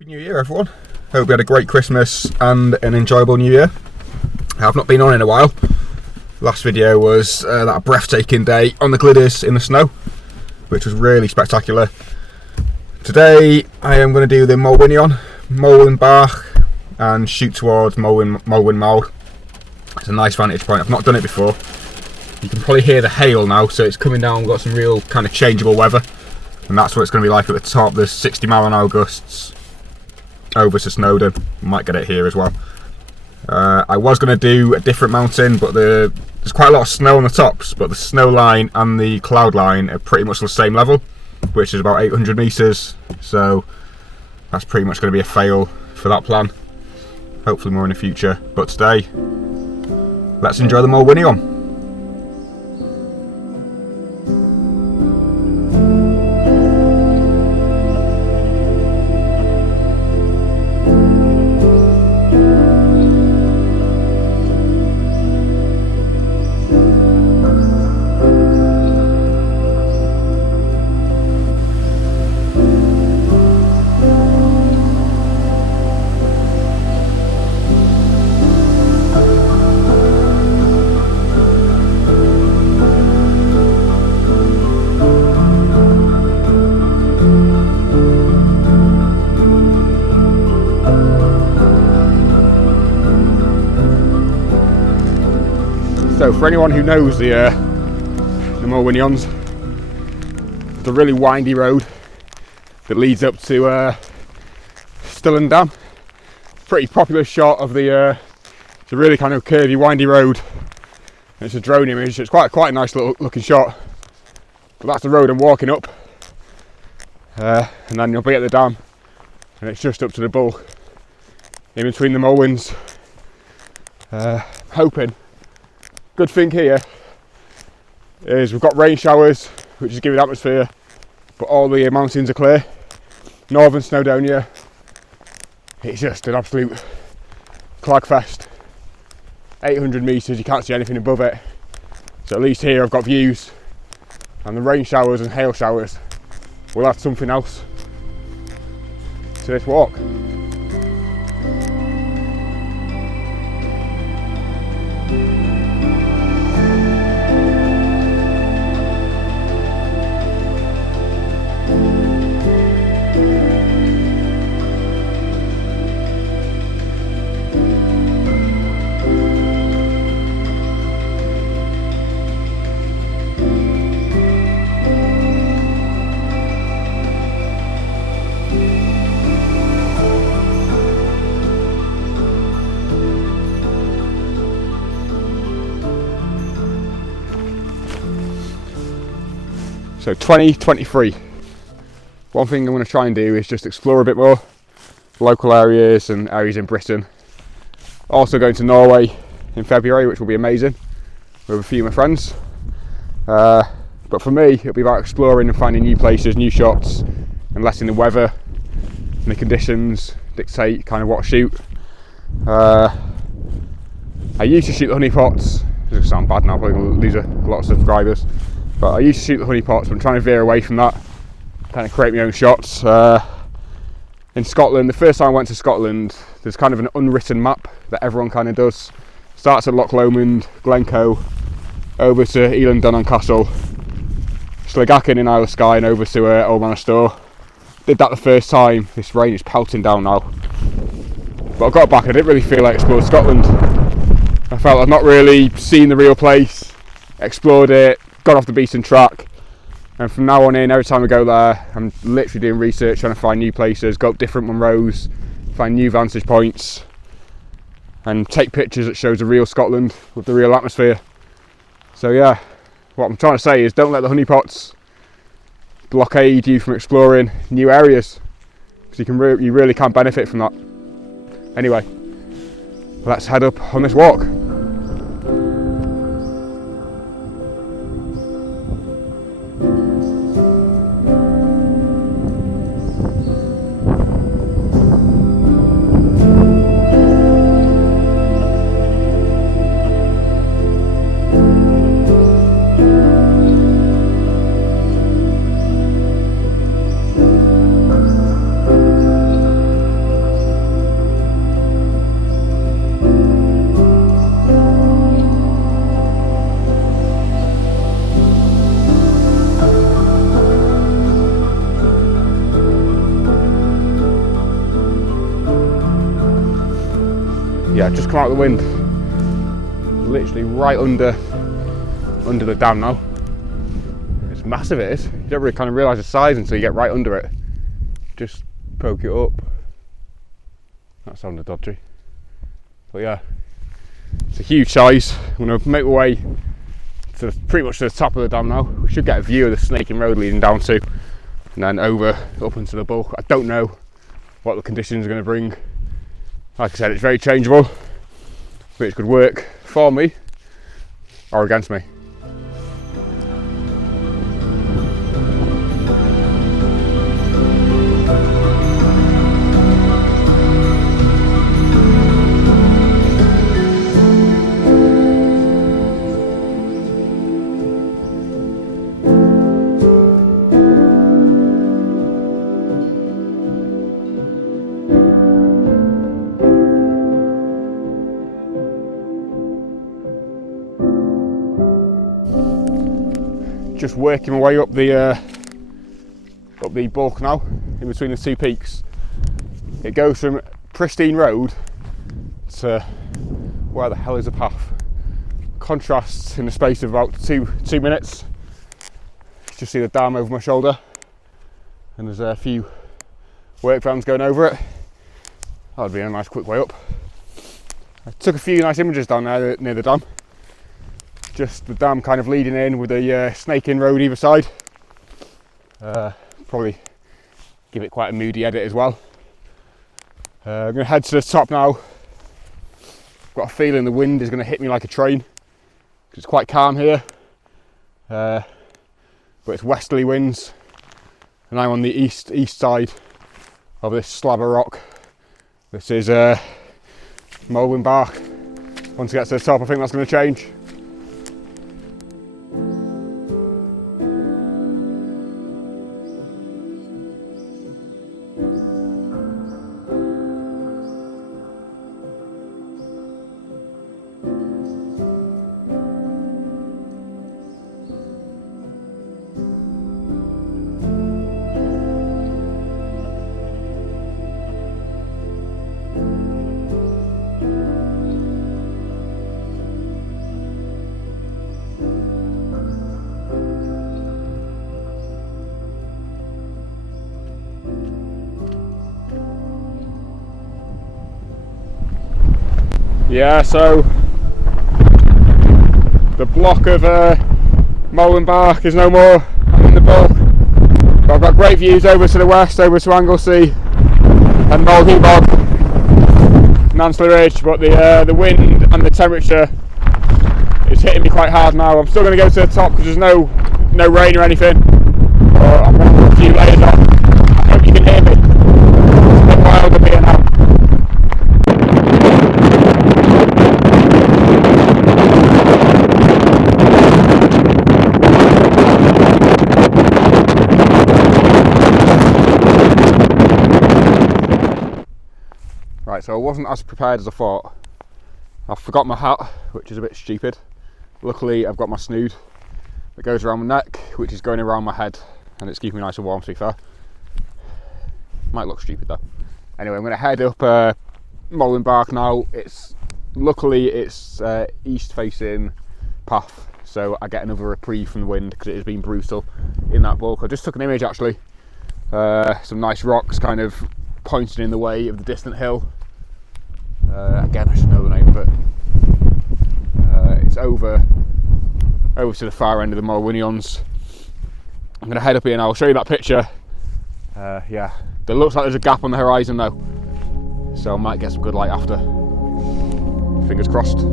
Happy New Year, everyone. Hope you had a great Christmas and an enjoyable New Year. I've not been on in a while. Last video was that breathtaking day on the Glidders in the snow, which was really spectacular. Today I am going to do the Moelwynnion, Moelwyn Bach, and shoot towards Moelwyn Mawr. It's a nice vantage point. I've not done it before. You can probably hear the hail now, so it's coming down. We've got some real kind of changeable weather, and that's what it's going to be like at the top. There's 60-mile-an-hour gusts over to Snowdonia. Might get it here as well. I was going to do a different mountain, but there's quite a lot of snow on the tops, but the snow line and the cloud line are pretty much the same level, which is about 800 metres, so that's pretty much going to be a fail for that plan. Hopefully more in the future, but today let's enjoy the Moelwynnion. So for anyone who knows the Moelwynnions, it's a really windy road that leads up to Snowdonia. Pretty popular shot of the it's a really kind of curvy, windy road, and it's a drone image. It's quite a nice looking shot. But that's the road I'm walking up, and then you'll be at the dam, and it's just up to the bull in between the Moelwyns. Hoping. Good thing here is we've got rain showers, which is giving atmosphere, but all the mountains are clear. Northern Snowdonia, it's just an absolute clagfest. 800 metres, you can't see anything above it. So at least here I've got views, and the rain showers and hail showers will add something else to this walk. So 2023, one thing I'm going to try and do is just explore a bit more local areas and areas in Britain. Also going to Norway in February, which will be amazing, with a few of my friends. But for me, it'll be about exploring and finding new places, new shots, and letting the weather and the conditions dictate kind of what I shoot. I used to shoot the honeypots. This is going to sound bad now, probably going to lose a lot of subscribers. But I used to shoot the honeypots, but I'm trying to veer away from that, kind of create my own shots. In Scotland, the first time I went to Scotland, there's kind of an unwritten map that everyone kind of does. Starts at Loch Lomond, Glencoe, over to Eilean Castle, Slagachen in Isle of Skye, and over to Old Manor Store. Did that the first time. This rain is pelting down now. But I got back and I didn't really feel like explored Scotland. I felt I'd not really seen the real place, explored it, got off the beaten track, and from now on in, every time I go there, I'm literally doing research, trying to find new places, go up different Munros, find new vantage points, and take pictures that shows the real Scotland with the real atmosphere. So yeah, what I'm trying to say is don't let the honeypots blockade you from exploring new areas, because you really can benefit from that. Anyway, let's head up on this walk. yeah, just come out of the wind. Literally right under the dam now. It's massive, it is. You don't really kind of realise the size until you get right under it. Just poke it up. That sounded dodgy. But yeah, it's a huge size. I'm going to make my way to pretty much to the top of the dam now. We should get a view of the snaking road leading down to, and then over up into the bulk. I don't know what the conditions are going to bring. Like I said, it's very changeable, which could work for me or against me. Just working my way up the bulk now, in between the two peaks. It goes from pristine road to where the hell is the path? Contrasts in the space of about two minutes. Just see the dam over my shoulder, and there's a few work vans going over it. That would be a nice quick way up. I took a few nice images down there near the dam. Just the dam kind of leading in with a snake-in road either side. Probably give it quite a moody edit as well. I'm going to head to the top now. I've got a feeling the wind is going to hit me like a train. It's quite calm here, but it's westerly winds, and I'm on the east side of this slab of rock. This is Moelwyn Bach. Once it gets to the top, I think that's going to change. Yeah, so the block of Moelwyn Bach is no more. I'm in the bulk, but I've got great views over to the west, over to Anglesey and Moelwyn Bog, Nansley Ridge, but the wind and the temperature is hitting me quite hard now. I'm still going to go to the top because there's no rain or anything. I'm going to put a few layers on. I hope you can hear me. It's a bit wild up here now. Right, so I wasn't as prepared as I thought. I forgot my hat, which is a bit stupid. Luckily, I've got my snood that goes around my neck, which is going around my head, and it's keeping me nice and warm, to be fair. Might look stupid though. Anyway, I'm going to head up Moelwyn Bach now. Luckily it's east-facing path, so I get another reprieve from the wind because it has been brutal in that bulk. I just took an image actually. Some nice rocks kind of pointing in the way of the distant hill. Again, I should know the name, but it's over to the far end of the Moelwynnions. I'm going to head up here now. I'll show you that picture. Yeah, there looks like there's a gap on the horizon though, so I might get some good light after. Fingers crossed.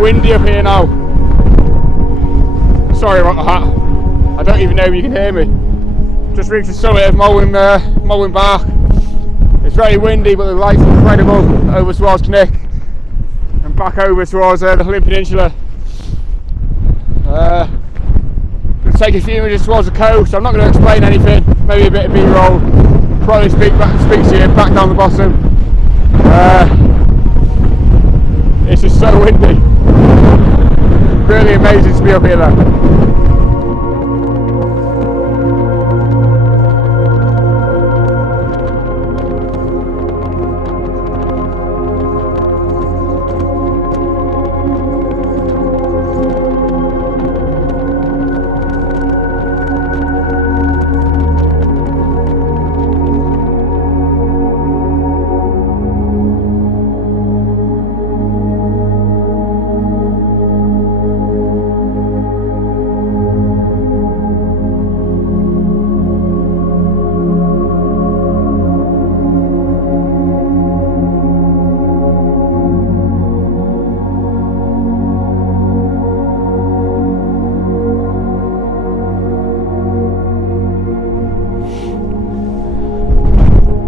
windy up here now. Sorry about that. I don't even know if you can hear me. Just reached the summit of Moelwyn Bach. It's very windy, but the light's incredible over towards Knick and back over towards the Llyn Peninsula. Going to take a few images towards the coast. I'm not going to explain anything. Maybe a bit of B-roll. Probably speak to you back down the bottom. It's just so windy. Really amazing to be up here though.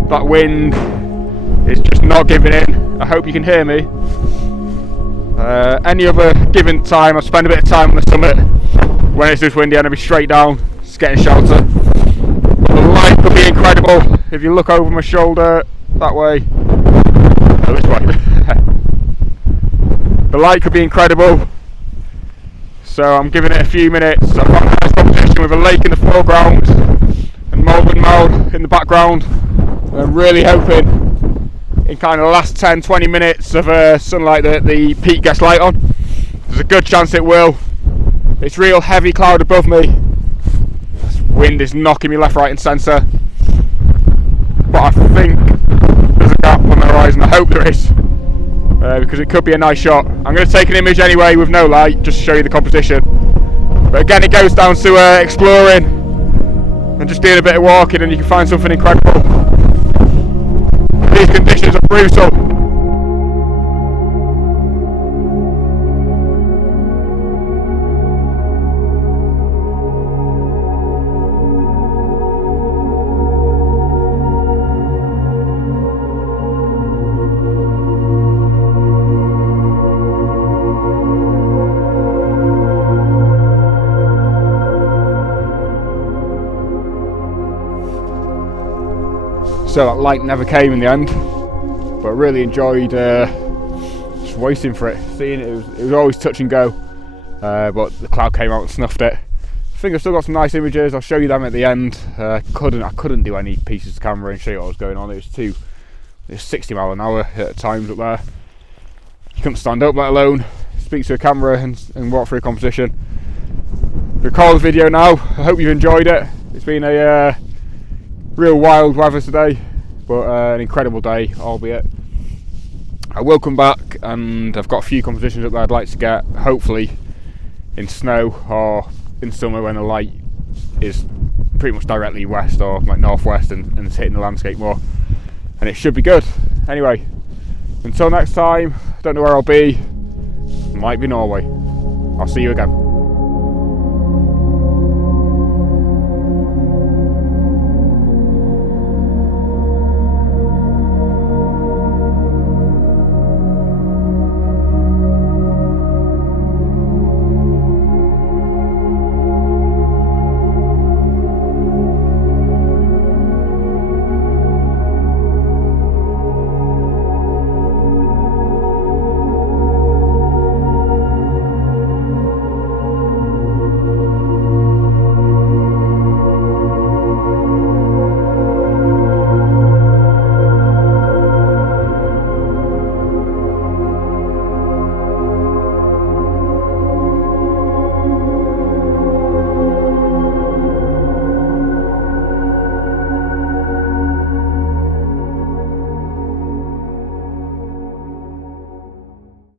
That wind is just not giving in. I hope you can hear me. Any other given time, I'll spend a bit of time on the summit. When it's this windy, I'm going to be straight down, just getting shelter. But the light could be incredible. If you look over my shoulder, that way. No, this way. The light could be incredible. So I'm giving it a few minutes. I've got a nice composition with a lake in the foreground and Moelwyn Mawr in the background. I'm really hoping in kind of the last 10-20 minutes of sunlight that the peak gets light on. There's a good chance it will. It's real heavy cloud above me. This wind is knocking me left, right and centre. But I think there's a gap on the horizon. I hope there is. Because it could be a nice shot. I'm going to take an image anyway with no light, just to show you the composition. But again, it goes down to exploring and just doing a bit of walking, and you can find something incredible. These conditions are brutal. So that light never came in the end, but I really enjoyed just waiting for it, seeing it. It was always touch and go, but the cloud came out and snuffed it. I think I've still got some nice images. I'll show you them at the end. I couldn't do any pieces of camera and show you what was going on. It was 60 mile an hour at times up there. You couldn't stand up, let alone speak to a camera and walk through a competition. Record the video now. I hope you've enjoyed it. It's been a real wild weather today, but an incredible day, albeit. I will come back, and I've got a few competitions up there I'd like to get, hopefully in snow or in summer when the light is pretty much directly west or like northwest and it's hitting the landscape more, and it should be good. Anyway, until next time, I don't know where I'll be. It might be Norway. I'll see you again.